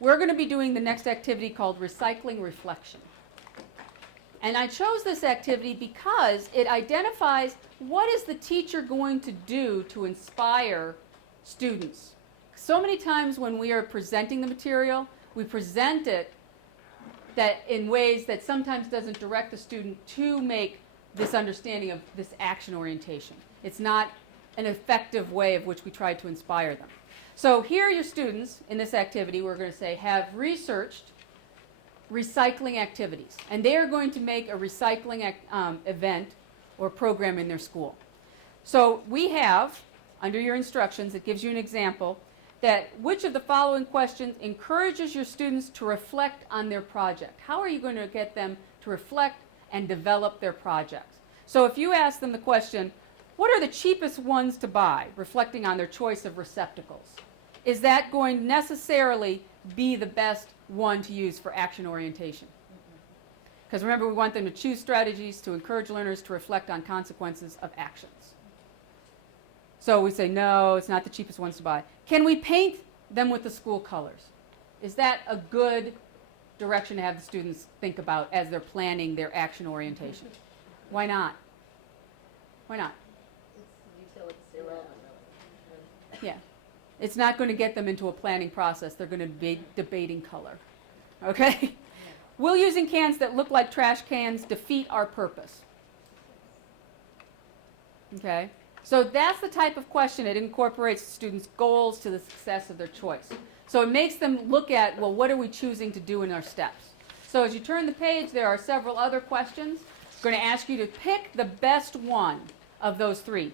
we're going to be doing the next activity called recycling reflection. And I chose this activity because it identifies what is the teacher going to do to inspire students. So many times when we are presenting the material, we present it that in ways that sometimes doesn't direct the student to make this understanding of this action orientation. It's not an effective way of which we try to inspire them. So here your students in this activity, we're going to say, have researched recycling activities. And they are going to make a recycling event or program in their school. So we have, under your instructions, it gives you an example, that which of the following questions encourages your students to reflect on their project? How are you going to get them to reflect and develop their projects? So if you ask them the question, what are the cheapest ones to buy, reflecting on their choice of receptacles? Is that going to necessarily be the best one to use for action orientation? Because remember, we want them to choose strategies to encourage learners to reflect on consequences of actions. So we say, no, it's not the cheapest ones to buy. Can we paint them with the school colors? Is that a good direction to have the students think about as they're planning their action orientation? Why not? Why not? It's irrelevant, really. Yeah. It's not going to get them into a planning process. They're going to be debating color. Okay? Will using cans that look like trash cans defeat our purpose? Okay? So that's the type of question. It incorporates the students' goals to the success of their choice. So it makes them look at, well, what are we choosing to do in our steps? So as you turn the page, there are several other questions. I'm going to ask you to pick the best one of those three.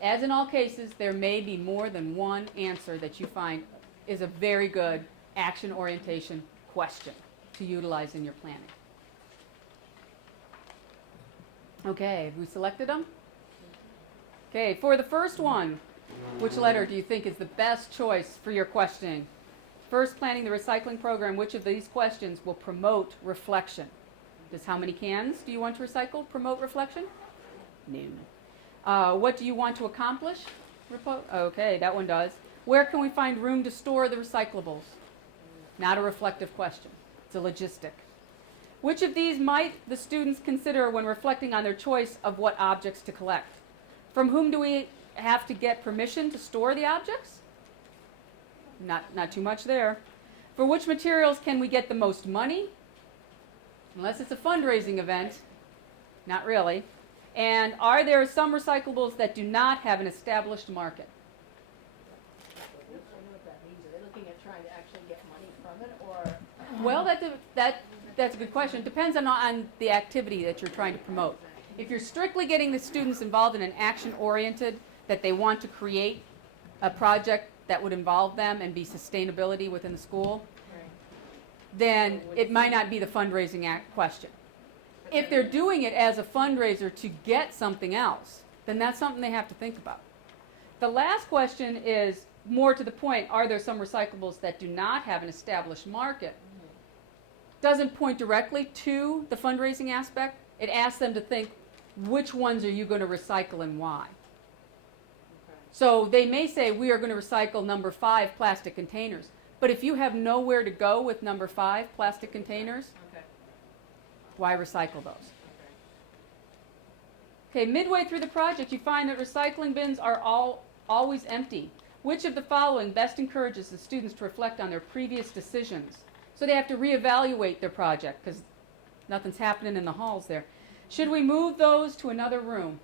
As in all cases, there may be more than one answer that you find is a very good action orientation question to utilize in your planning. Okay, have we selected them? Okay, for the first one, which letter do you think is the best choice for your questioning? First, planning the recycling program, which of these questions will promote reflection? Does how many cans do you want to recycle promote reflection? No. What do you want to accomplish? Okay, that one does. Where can we find room to store the recyclables? Not a reflective question. It's a logistic. Which of these might the students consider when reflecting on their choice of what objects to collect? From whom do we have to get permission to store the objects? Not too much there. For which materials can we get the most money? Unless it's a fundraising event. Not really. And are there some recyclables that do not have an established market? I don't know what that means. Are they looking at trying to actually get money from it, or? Well, that's a good question. It depends on the activity that you're trying to promote. If you're strictly getting the students involved in an action-oriented, that they want to create a project that would involve them and be sustainability within the school, then it might not be the fundraising question. If they're doing it as a fundraiser to get something else, then that's something they have to think about. The last question is more to the point, are there some recyclables that do not have an established market? Doesn't point directly to the fundraising aspect. It asks them to think, which ones are you going to recycle and why? So they may say, we are going to recycle number 5 plastic containers. But if you have nowhere to go with number 5 plastic containers, why recycle those? Okay, midway through the project, you find that recycling bins are always empty. Which of the following best encourages the students to reflect on their previous decisions? So they have to reevaluate their project because nothing's happening in the halls there. Should we move those to another room?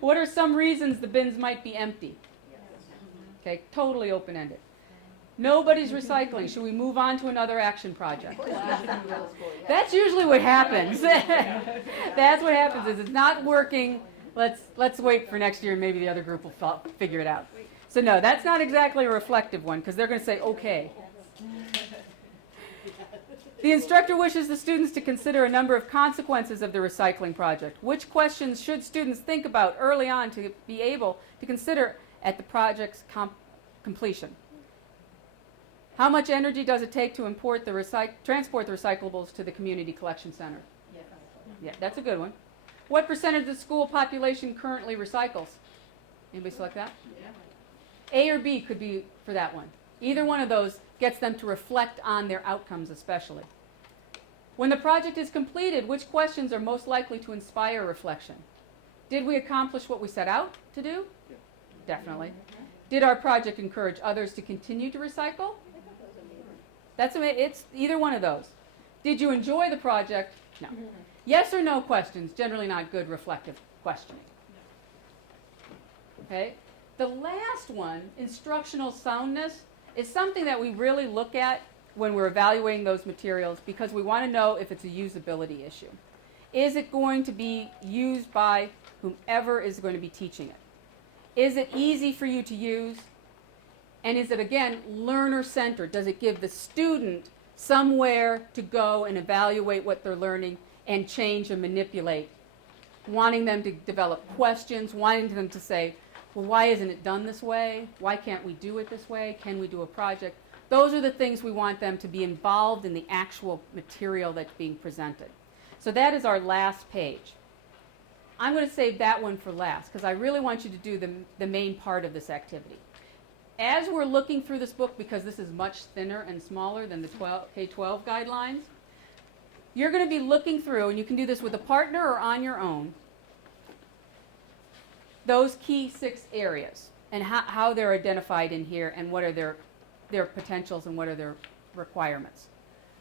What are some reasons the bins might be empty? Okay, totally open-ended. Nobody's recycling. Should we move on to another action project? That's usually what happens. That's what happens is it's not working. Let's wait for next year and maybe the other group will figure it out. So no, that's not exactly a reflective one because they're going to say, okay. The instructor wishes the students to consider a number of consequences of the recycling project. Which questions should students think about early on to be able to consider at the project's completion? How much energy does it take to transport the recyclables to the community collection center? Yeah, that's a good one. What percentage of the school population currently recycles? Anybody select that? A or B could be for that one. Either one of those gets them to reflect on their outcomes especially. When the project is completed, which questions are most likely to inspire reflection? Did we accomplish what we set out to do? Yeah. Definitely. Did our project encourage others to continue to recycle? It's either one of those. Did you enjoy the project? No. Yes or no questions, generally not good reflective questioning. Okay? The last one, instructional soundness, is something that we really look at when we're evaluating those materials because we want to know if it's a usability issue. Is it going to be used by whomever is going to be teaching it? Is it easy for you to use? And is it, again, learner-centered? Does it give the student somewhere to go and evaluate what they're learning and change and manipulate? Wanting them to develop questions, wanting them to say, well, why isn't it done this way? Why can't we do it this way? Can we do a project? Those are the things we want them to be involved in the actual material that's being presented. So that is our last page. I'm going to save that one for last because I really want you to do the main part of this activity. As we're looking through this book, because this is much thinner and smaller than the K-12 guidelines, you're going to be looking through, and you can do this with a partner or on your own, those key 6 areas and how they're identified in here and what are their potentials and what are their requirements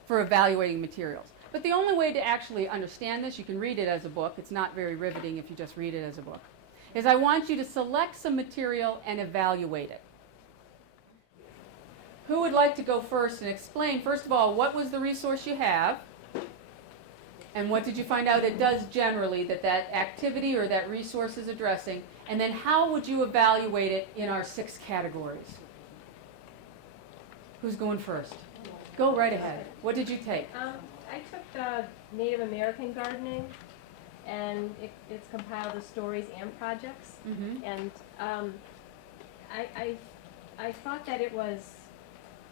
for evaluating materials. But the only way to actually understand this, you can read it as a book, it's not very riveting if you just read it as a book, is I want you to select some material and evaluate it. Who would like to go first and explain, first of all, what was the resource you have? And what did you find out it does generally that activity or that resource is addressing? And then how would you evaluate it in our 6 categories? Who's going first? Go right ahead. What did you take? I took Native American gardening, and it's compiled of stories and projects. Mm-hmm. And I thought that it was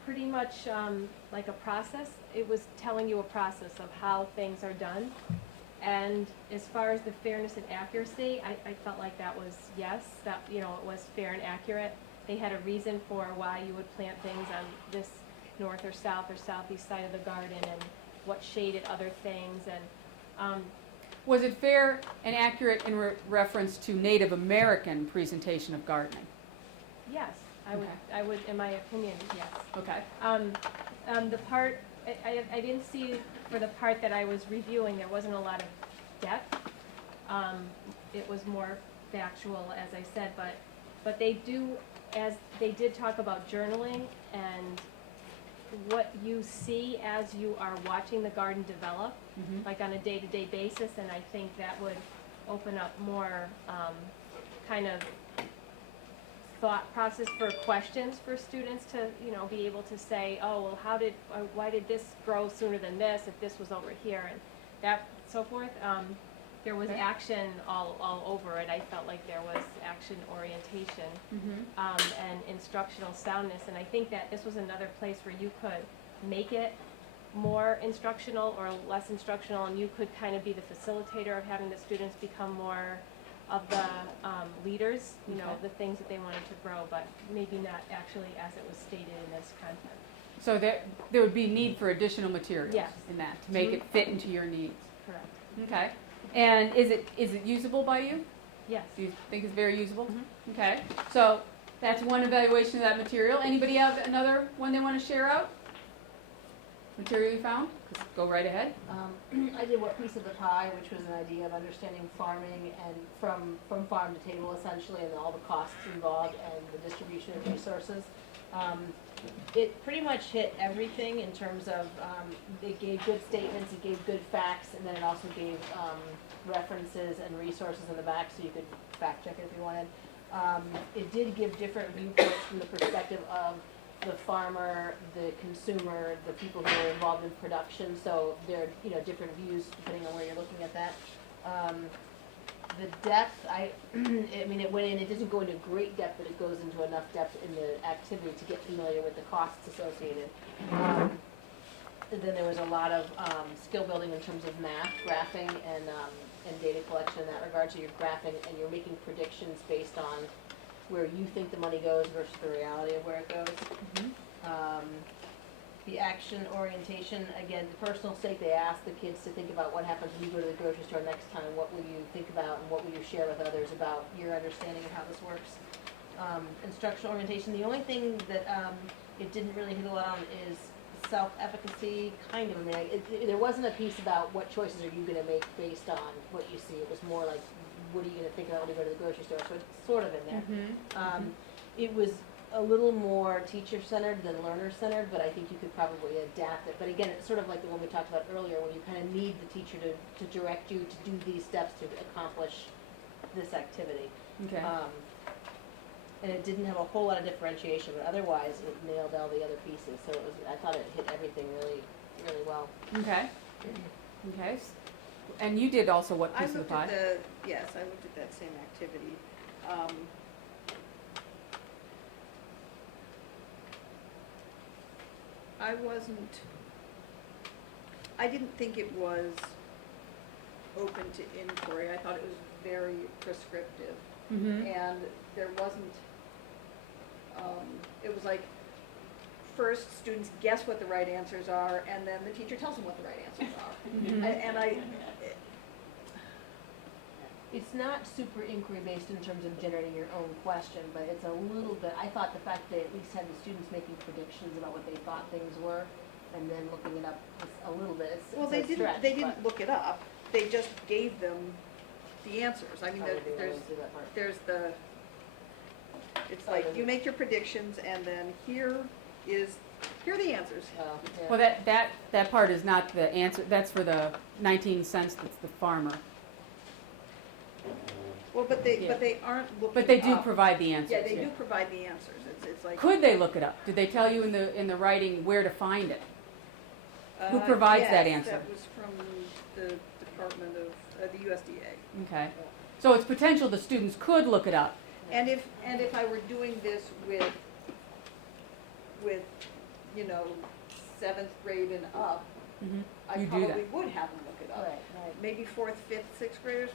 pretty much like a process. It was telling you a process of how things are done. And as far as the fairness and accuracy, I felt like that was yes, that it was fair and accurate. They had a reason for why you would plant things on this north or southeast side of the garden and what shaded other things. And Was it fair and accurate in reference to Native American presentation of gardening? yes, I would, in my opinion, yes. Okay. The part, I didn't see, for the part that I was reviewing, there wasn't a lot of depth. It was more factual, as I said, but they did talk about journaling and what you see as you are watching the garden develop, Mm-hmm. like on a day-to-day basis, and I think that would open up more kind of thought process for questions for students to, be able to say, oh, well, why did this grow sooner than this if this was over here, and that, so forth. There was Okay. action all over it. I felt like there was action orientation, Mm-hmm. and instructional soundness, and I think that this was another place where you could make it more instructional or less instructional, and you could kind of be the facilitator of having the students become more of the leaders, Okay. the things that they wanted to grow, but maybe not actually as it was stated in this content. So there would be need for additional materials Yes. in that to make it fit into your needs. Correct. Okay. And is it usable by you? Yes. Do you think it's very usable? Mhm. Okay. So that's one evaluation of that material. Anybody have another one they want to share out? Material you found? Go right ahead. I did What Piece of the Pie, which was an idea of understanding farming and from farm to table essentially, and all the costs involved and the distribution of resources. It pretty much hit everything in terms of, it gave good statements, it gave good facts, and then it also gave references and resources in the back so you could fact check it if you wanted. It did give different viewpoints from the perspective of the farmer, the consumer, the people who are involved in production, so there are different views depending on where you're looking at that. The depth, I mean, it went in, it doesn't go into great depth, but it goes into enough depth in the activity to get familiar with the costs associated. And then there was a lot of skill building in terms of math, graphing, and data collection in that regard. So you're graphing and you're making predictions based on where you think the money goes versus the reality of where it goes. The action orientation, again, the personal stake, they ask the kids to think about what happens when you go to the grocery store next time, what will you think about and what will you share with others about your understanding of how this works. Instructional orientation, the only thing that it didn't really hit a lot on is self-efficacy, kind of. I mean, there wasn't a piece about what choices are you gonna make based on what you see. It was more like, what are you gonna think about when you go to the grocery store? So it's sort of in there. It was a little more teacher-centered than learner-centered, but I think you could probably adapt it. But again, it's sort of like the one we talked about earlier, when you kind of need the teacher to direct you to do these steps to accomplish this activity. Okay. And it didn't have a whole lot of differentiation, but otherwise it nailed all the other pieces. So it was, I thought it hit everything really, really well. Okay. Okay. And you did also what piece of the pie? Yes, I looked at that same activity. I didn't think it was open to inquiry. I thought it was very prescriptive. And there wasn't, it was like, first students guess what the right answers are, and then the teacher tells them what the right answers are. It's not super inquiry based in terms of generating your own question, but it's a little bit, I thought the fact that they at least had the students making predictions about what they thought things were, and then looking it up a little bit, it's Well, a they stretch, didn't look it up. They just gave them the answers. I mean, How did they there's, always do that part? there's the, it's Oh, like, there's you a- make your predictions, and then here are the answers. Yeah. Well, that part is not the answer. That's for the 19 cents. That's the farmer. Well, but Yeah. they aren't looking up. But they do provide the answers. Yeah, they do provide the answers. It's like. Could they look it up? Did they tell you in the writing where to find it? Who provides that answer? Yes, that was from the Department of, the USDA. Okay. So it's potential the students could look it up. And if I were doing this with, you know, 7th grade and up, I You do probably that. would have them look it up. Right. Maybe 4th, 5th, 6th graders,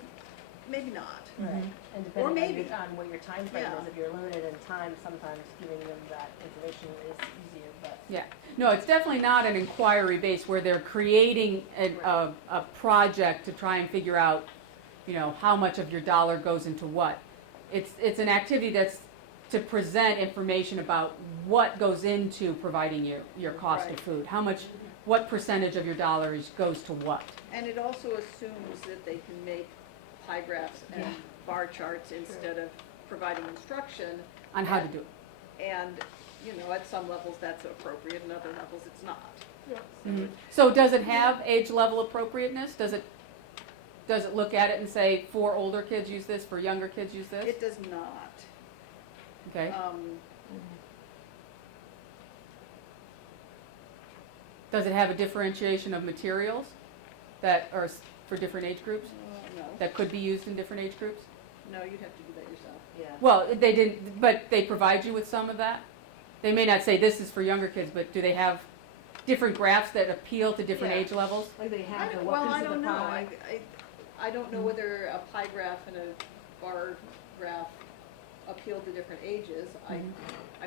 maybe not. Right, and Or depending maybe. on what your time frame Yeah. is, if you're limited in time, sometimes giving them that information is easier, but. Yeah. No, it's definitely not an inquiry base where they're creating a project to try and figure out, you know, how much of your dollar goes into what. It's an activity that's to present information about what goes into providing your cost of Right. food. What percentage of your dollars goes to what? And it also assumes that they can make pie graphs and Yeah. bar charts instead of providing instruction. On how to do it. And, you know, at some levels that's appropriate, and other levels it's not. So does it have age level appropriateness? Does it look at it and say, for older kids use this, for younger kids use this? It does not. Okay. Um, Does it have a differentiation of materials that are for different age groups, no, that could be used in different age groups? no, you'd have to do that yourself. Yeah. Well, they didn't, but they provide you with some of that? They may not say this is for younger kids, but do they have different graphs that appeal to different Yeah. age levels? Like they I have the don't, what well, I piece of don't the know. pie. I don't know whether a pie graph and a bar graph appeal to different ages. I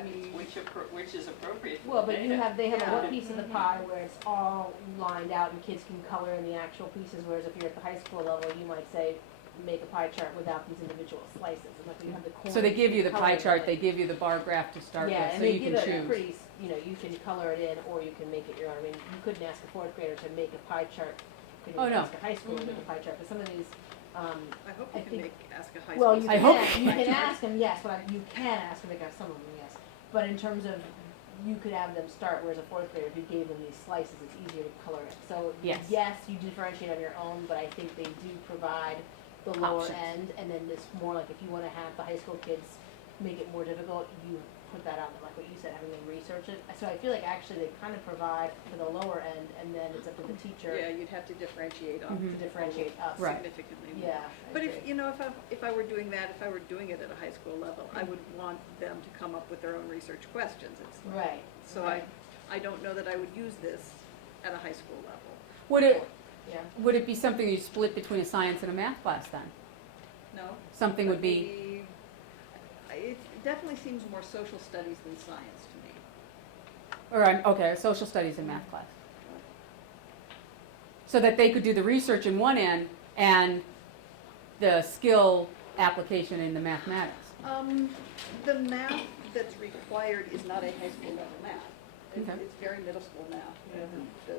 mean, Which is appropriate for Well, the but data. they have a Yeah. what piece of the pie where it's all lined out and kids can color in the actual pieces, whereas if you're at the high school level, you might say, make a pie chart without these individual slices, and like you have the corn. So they give you the pie colored chart, in. they give you the bar graph to start Yeah, with, and so they you give can it a choose. pretty, you know, you can color it in or you can make it your own. I mean, you couldn't ask a 4th grader to make a pie chart. Couldn't Oh, even no. ask a high schooler to make a pie chart, but some of these, I hope I you can think- ask a high school. well, you I can, hope- you pie can chart. ask them, yes, but you can ask them, they got some of them, yes. But in terms of, you could have them start, whereas a 4th grader, if you gave them these slices, it's easier to color it. So, Yes. yes, you differentiate on your own, but I think they do provide the lower Options. end, and then it's more like if you wanna have the high school kids make it more difficult, you put that out, like what you said, having them research it. So I feel like actually they kind of provide for the lower end, and then it's up to the teacher Yeah, you'd have to differentiate on to differentiate us. Right. significantly more. Yeah. I But agree. if, you know, if I were doing that, if I were doing it at a high school level, I would want them to come up with their own research questions. Right. So right. I don't know that I would use this at a high school level. Yeah. Would it be something you split between a science and a math class then? No? Something would But be, It definitely seems more social studies than science to me. Okay, social studies and math class. So that they could do the research in one end and the skill application in the mathematics. The math that's required is not a high school level math. Okay. It's very middle school math. The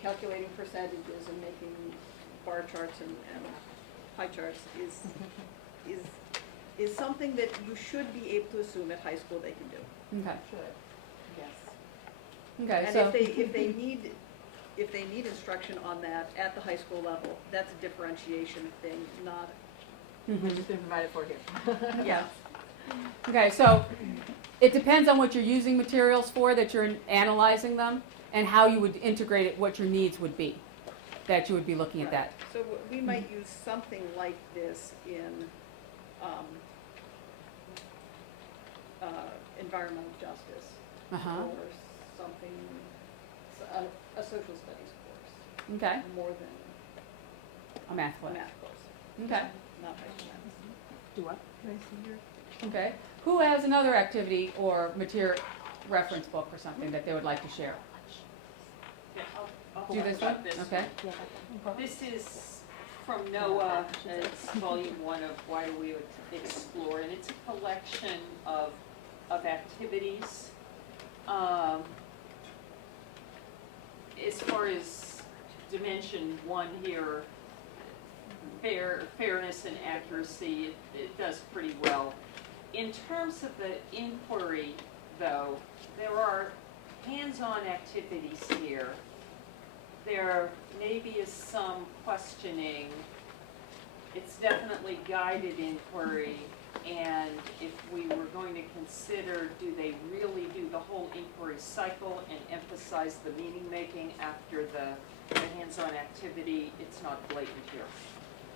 calculating percentages and making bar charts and pie charts is something that you should be able to assume at high school they can do. Okay. Should, yes. Okay. And So if they need instruction on that at the high school level, that's a differentiation thing, not, Mhm. It's been provided for here. yeah. Okay, so it depends on what you're using materials for, that you're analyzing them, and how you would integrate it, what your needs would be, that you would be looking at that. So we might use something like this in environmental justice Uh-huh. or something, a social studies course, Okay, more than a math a class. math course, Okay, not high school math. Do what? okay. Who has another activity or material reference book or something that they would like to share? Yeah, I'll Do talk this about one? this Okay. This is from NOAA, it's volume 1 of Why Do We Explore, and it's a collection of activities. As far as dimension 1 here, fairness and accuracy, it does pretty well. In terms of the inquiry, though, there are hands-on activities here. There maybe is some questioning. It's definitely guided inquiry, and if we were going to consider, do they really do the whole inquiry cycle and emphasize the meaning making after the hands-on activity, it's not blatant here.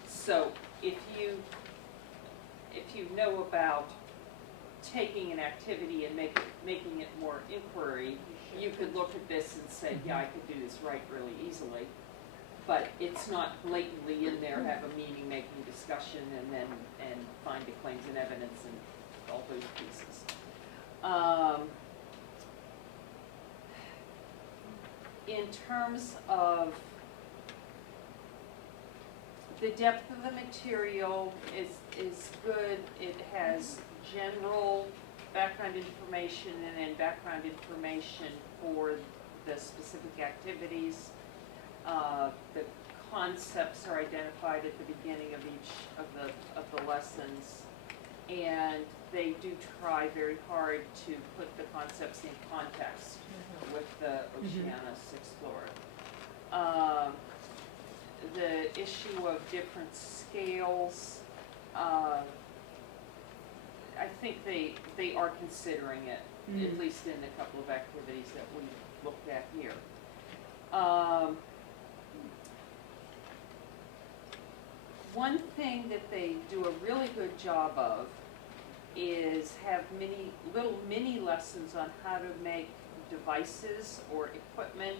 So if you know about taking an activity and making it more inquiry, you could look at this and say, yeah, I could do this right really easily. But it's not blatantly in there, have a meaning-making discussion and find the claims and evidence and all those pieces. In terms of the depth of the material is good. It has general background information and then background information for the specific activities. The concepts are identified at the beginning of each of the lessons, and they do try very hard to put the concepts in context with the Oceanus Explorer. The issue of different scales, I think they are considering it, at least in a couple of activities that we looked at here. One thing that they do a really good job of is have little mini lessons on how to make devices or equipment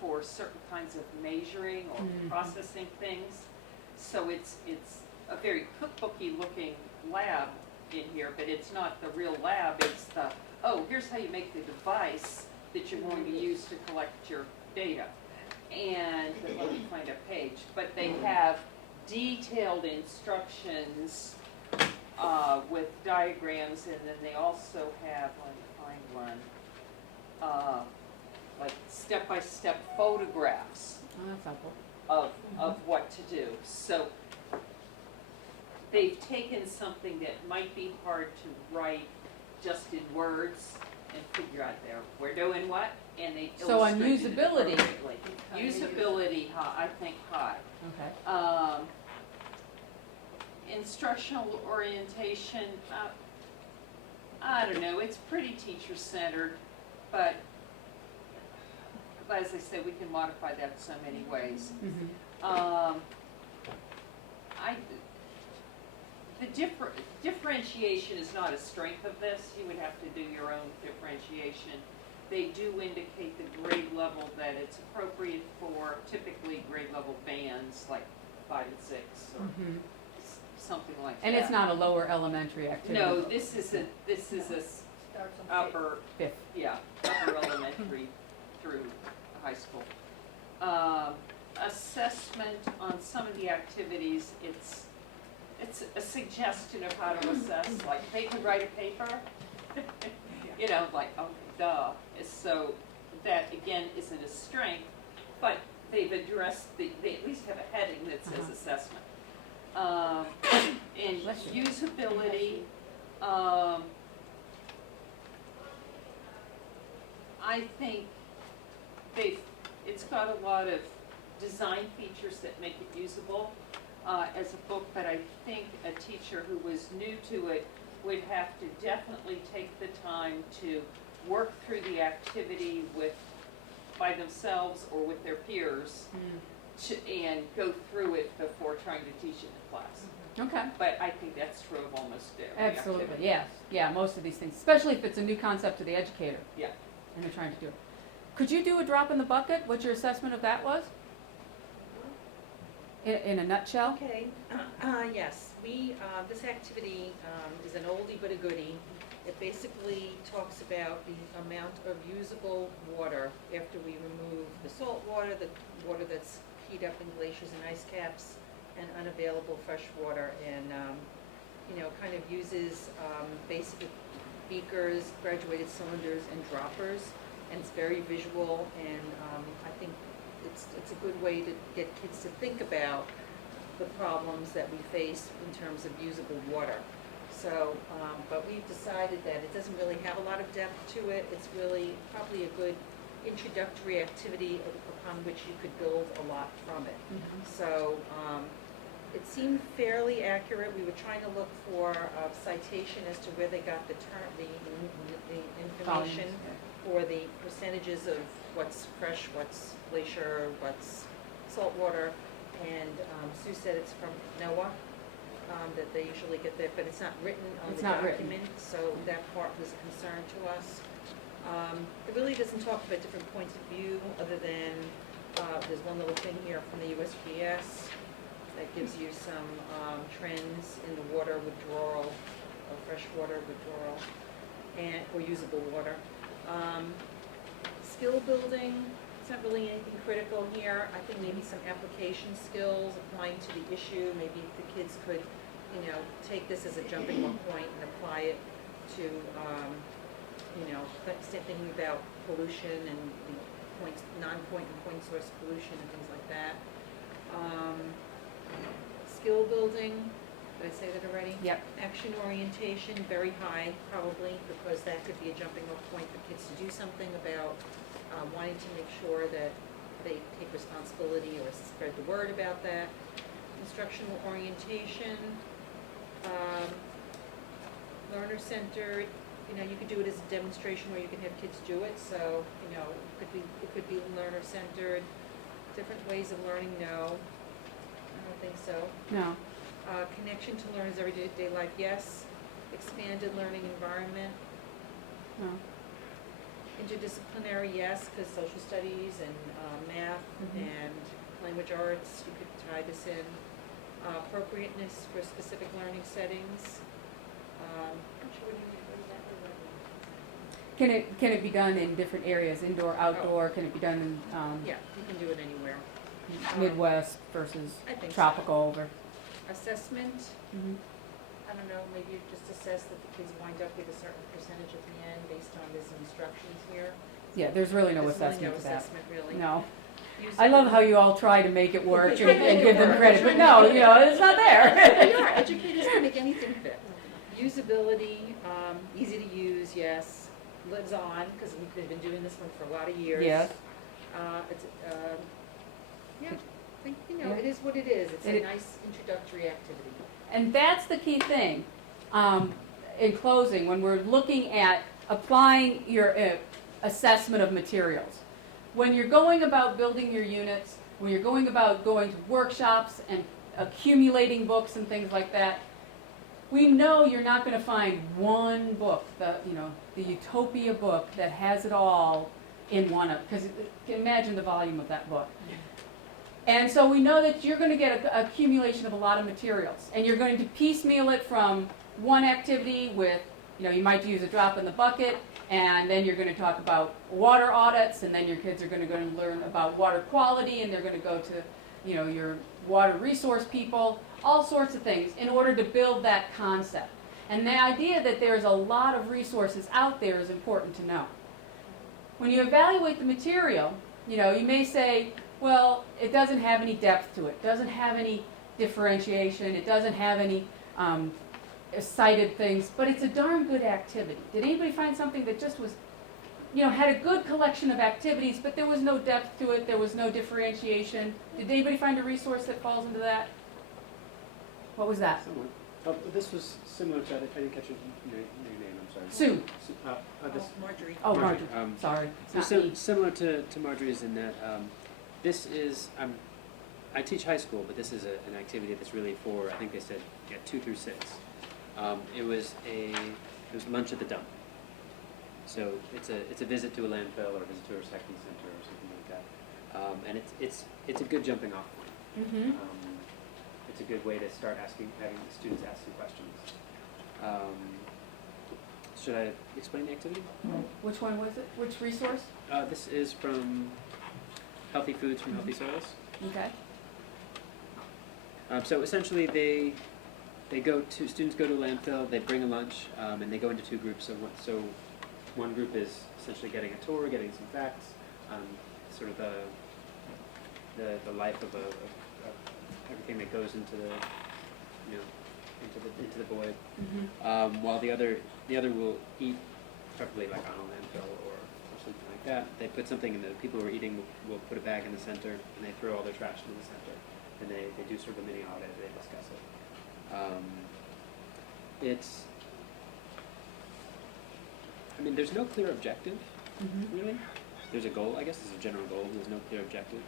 for certain kinds of measuring or processing things. So it's a very cookbooky looking lab in here, but it's not the real lab. It's the, here's how you make the device that you're going to use to collect your data. And let me find a page. But they have detailed instructions with diagrams, and then they also have, let me find one, like step-by-step photographs Oh, that's helpful. of what to do. So they've taken something that might be hard to write just in words and figure out there, we're doing what, and they So on illustrate it usability. appropriately. Usability, I think high. Okay. Instructional orientation, I don't know, it's pretty teacher-centered, but as I said, we can modify that so many ways. The differentiation is not a strength of this. You would have to do your own differentiation. They do indicate the grade level that it's appropriate for, typically grade level bands like 5 and 6 or something like that. And it's not a lower elementary activity. No, this is a Starts on upper, Fifth. yeah, upper elementary through high school. Assessment on some of the activities, it's a suggestion of how to assess, like they could write a paper, you know, like, oh, duh. So that, again, isn't a strength, but they've addressed, they at least have a heading that says assessment. And Bless you. usability, I think it's got a lot of design features that make it usable as a book, but I think a teacher who was new to it would have to definitely take the time to work through the activity by themselves or with their peers and go through it before trying to teach it in class. Okay. But I think that's true of almost every Absolutely, activity. yes. Yeah, most of these things, especially if it's a new concept to the educator. Yeah. And they're trying to do it. Could you do a drop in the bucket, what your assessment of that was? In a nutshell? Okay, yes, this activity is an oldie but a goodie. It basically talks about the amount of usable water after we remove the salt water, the water that's keyed up in glaciers and ice caps, and unavailable fresh water, and, kind of uses basic beakers, graduated cylinders, and droppers, and it's very visual, and I think it's a good way to get kids to think about the problems that we face in terms of usable water. So, but we've decided that it doesn't really have a lot of depth to it. It's really probably a good introductory activity upon which you could build a lot from it. So, it seemed fairly accurate. We were trying to look for a citation as to where they got the information for the percentages of what's fresh, what's glacier, what's saltwater, and Sue said it's from NOAA, that they usually get that, but it's not written on It's the not written. document, so that part was a concern to us. It really doesn't talk about different points of view, other than, there's one little thing here from the USGS that gives you some trends in the water withdrawal, or freshwater withdrawal, or usable water. Skill building, it's not really anything critical here. I think maybe some application skills applying to the issue. Maybe if the kids could, take this as a jumping off point and apply it to, thinking about pollution and the non-point and point source pollution and things like that. Skill building, did I say that already? Yep. Action orientation, very high probably, because that could be a jumping off point for kids to do something about wanting to make sure that they take responsibility or spread the word about that. Instructional orientation, learner centered, you could do it as a demonstration or you can have kids do it, so, it could be learner centered. Different ways of learning, no, I don't think so. No. Connection to learners' everyday life, yes. Expanded learning environment. No. Interdisciplinary, yes, because social studies and math and language arts, you could tie this in. Appropriateness for specific learning settings. I'm not sure what exactly. Can it be done in different areas, indoor, outdoor? Can it be done in Yeah, you can do it anywhere. Midwest versus I think so. tropical? Assessment, I don't know, maybe you just assess that the kids wind up with a certain percentage at the end based on these instructions here. Yeah, there's really no There's really assessment no to that. assessment, really. No. Use I it- love how you all try to make it work We're trying to and make give it them work. credit, We're but trying to no, make it it's not there. We are, educators can make anything fit. Usability, easy to use, yes. Lives on, because we've been doing this one for a lot of years. Yes. It's, yeah, I think, Yeah. it is what it is. It's a It- nice introductory activity. And that's the key thing. In closing, when we're looking at applying your assessment of materials, when you're going about building your units, when you're going about going to workshops and accumulating books and things like that, we know you're not going to find one book, the Utopia book that has it all in one of, because imagine the volume of that book. And so we know that you're going to get a accumulation of a lot of materials, and you're going to piecemeal it from one activity with, you might use a drop in the bucket, and then you're going to talk about water audits, and then your kids are going to go and learn about water quality, and they're going to go to, your water resource people, all sorts of things in order to build that concept. And the idea that there's a lot of resources out there is important to know. When you evaluate the material, you may say, well, it doesn't have any depth to it, doesn't have any differentiation, it doesn't have any cited things, but it's a darn good activity. Did anybody find something that just was, had a good collection of activities, but there was no depth to it, there was no differentiation? Did anybody find a resource that falls into that? What was that? Someone. This was similar to, I didn't catch your name, I'm sorry. Sue. This, Marjorie. Oh, Marjorie. Marjorie. Sorry, so it's not me. similar to Marjorie's in that this is, I teach high school, but this is an activity that's really for, I think they said, 2 through 6. It was lunch at the dump. So it's a visit to a landfill or a visit to a recycling center or something like that. And it's a good jumping off point. Mm-hmm. It's a good way to start having the students ask some questions. Should I explain the activity? Which one was it? Which resource? This is from Healthy Foods from Healthy Soils. Okay. So essentially, students go to a landfill, they bring a lunch, and they go into 2 groups. So one group is essentially getting a tour, getting some facts, sort of the life of everything that goes into the into the void. Mm-hmm. While the other will eat, preferably like on a landfill or something like that. They put something in the people who are eating will put a bag in the center, and they throw all their trash in the center, and they do sort of a mini audit. They discuss it. There's no clear objective, Mm-hmm. really. There's a goal, I guess. There's a general goal. There's no clear objective.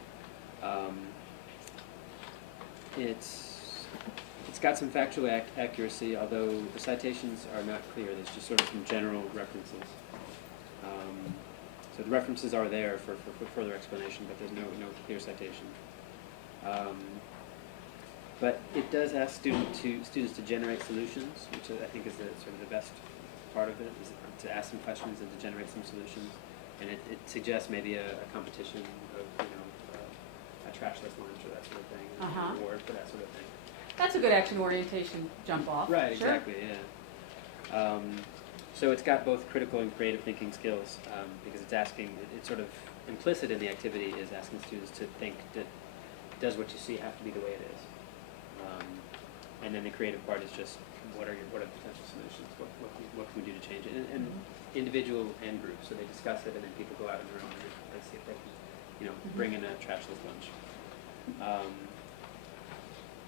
It's got some factual accuracy, although the citations are not clear. There's just sort of some general references. So the references are there for further explanation, but there's no clear citation. But it does ask students to generate solutions, which I think is sort of the best part of it, is to ask some questions and to generate some solutions. And it suggests maybe a competition of, a trashless lunch or that sort of thing, Uh-huh. an award for that sort of thing. That's a good action orientation jump off. Right, Sure. exactly, yeah. So it's got both critical and creative thinking skills, because it's sort of implicit in the activity is asking students to think that does what you see have to be the way it is? And then the creative part is just what are the potential solutions? What can we do to change it? And individual and group, so they discuss it and then people go out in their own and see if they can, bring in a trashless lunch.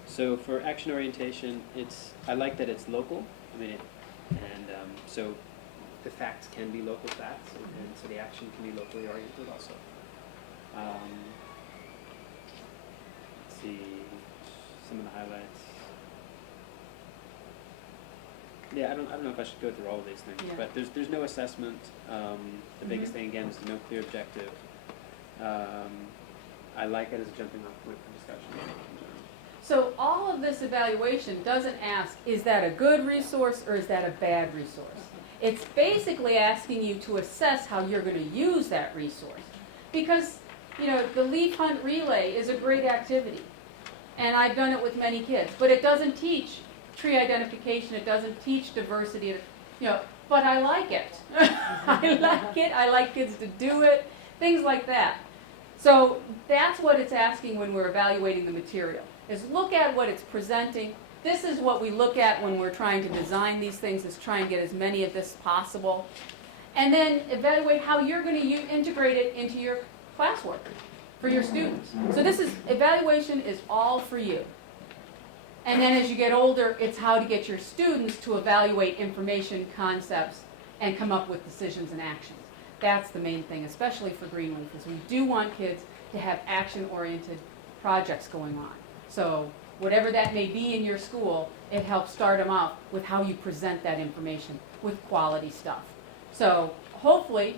So for action orientation, I like that it's local. So the facts can be local facts, and so the action can be locally oriented also. Let's see some of the highlights. Yeah, I don't know if I should go through all of these things, Yeah. but there's no assessment. The biggest thing again is no clear objective. I like it as a jumping off point for discussion in general. So all of this evaluation doesn't ask, is that a good resource or is that a bad resource? It's basically asking you to assess how you're going to use that resource. Because, the leaf hunt relay is a great activity. And I've done it with many kids. But it doesn't teach tree identification. It doesn't teach diversity. But I like it. I like it. I like kids to do it. Things like that. So that's what it's asking when we're evaluating the material, is look at what it's presenting. This is what we look at when we're trying to design these things, is try and get as many of this possible. And then evaluate how you're going to integrate it into your classwork for your students. So evaluation is all for you. And then as you get older, it's how to get your students to evaluate information, concepts, and come up with decisions and actions. That's the main thing, especially for Greenleaf, is we do want kids to have action-oriented projects going on. So whatever that may be in your school, it helps start them out with how you present that information with quality stuff. So hopefully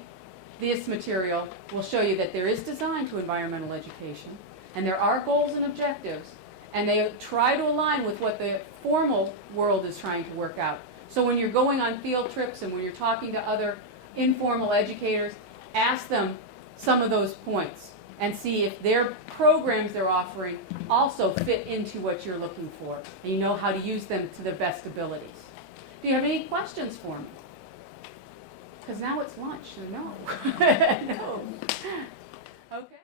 this material will show you that there is design to environmental education, and there are goals and objectives, and they try to align with what the formal world is trying to work out. So when you're going on field trips and when you're talking to other informal educators, ask them some of those points and see if their programs they're offering also fit into what you're looking for, and you know how to use them to their best abilities. Do you have any questions for me? Because now it's lunch, so no. No. Okay.